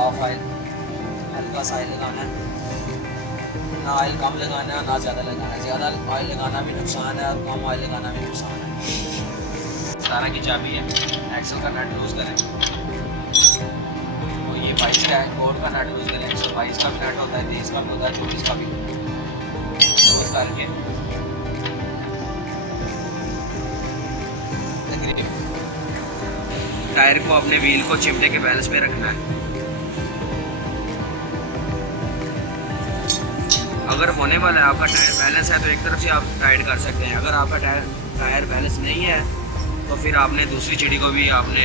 साफ ऑयल, हल्का सा ऑयल लगाना है, ना ऑयल कम लगाना है ना ज़्यादा लगाना है। ज़्यादा ऑयल लगाना भी नुकसान है और कम ऑयल लगाना भी नुकसान है। 17 की चाबी है, एक्सल का नट लूज़ करें, तो ये 22 का है, कोड का नट लूज़ करें, 122 का भी नट होता है, 23 का भी होता है, 24 का भी लूज़ करके टायर को अपने व्हील को चिमटे के बैलेंस पे रखना है। अगर होने वाला है आपका टायर बैलेंस है तो एक तरफ से आप टाइट कर सकते हैं। अगर आपका टायर बैलेंस नहीं है तो फिर आपने दूसरी चिड़ी को भी आपने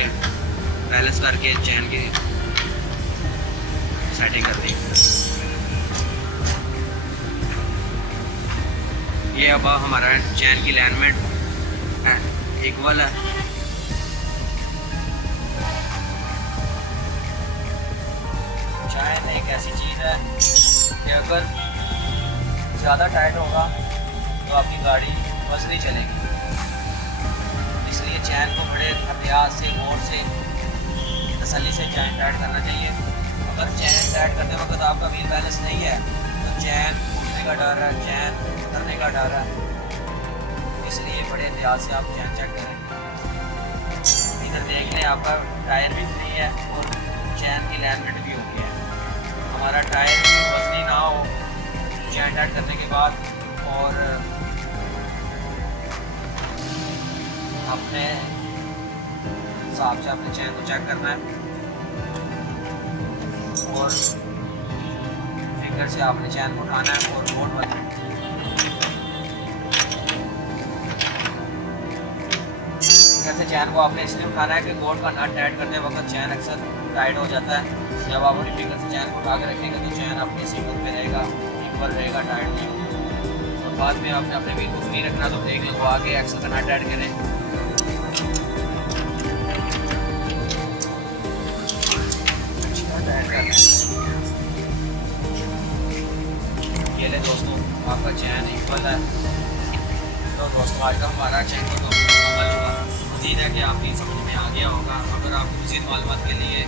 बैलेंस करके चैन की सेटिंग कर दी। ये अब हमारा चैन की अलाइनमेंट है, इक्वल है। चैन एक ऐसी चीज़ है कि अगर ज़्यादा टाइट होगा तो आपकी गाड़ी बस नहीं चलेगी। इसलिए चैन को बड़े एहतियात से, गौर से, तसल्ली से चैन टाइट करना चाहिए। अगर चैन टाइट करते वक्त आपका व्हील बैलेंस नहीं है तो चैन उठने का डर है, चैन उतरने का डर है। इसलिए बड़े एहतियात से आप चैन चेक करें। इधर देख लें, आपका टायर भी फ्री है और चैन की अलाइनमेंट भी हो गई है। हमारा टायर वजनी ना हो चैन टाइट करने के बाद, और अपने हिसाब से अपने चैन को चेक करना है और फिंगर से आपने चैन को उठाना है और बोल्ट वाले फिंगर से चैन को आपने इसलिए उठाना है कि बोल्ट का नट टाइट करते वक्त चैन अक्सर टाइट हो जाता है। जब आप अपनी फिंगर से चैन को उठा के रखेंगे तो चैन अपनी सीमत पे रहेगा, इक्वल रहेगा, टाइट नहीं होगा। और बाद में आपने अपने व्हील को फ्री रखना तो ब्रेक लगवा के एक्सल का नट टाइट करें। ये ले दोस्तों, आपका चैन इक्वल है। तो दोस्तों आज का हमारा चैन को तो अमल हुआ। उम्मीद है कि आपकी समझ में आ गया होगा। अगर आपको मज़ीद मालूमात के लिए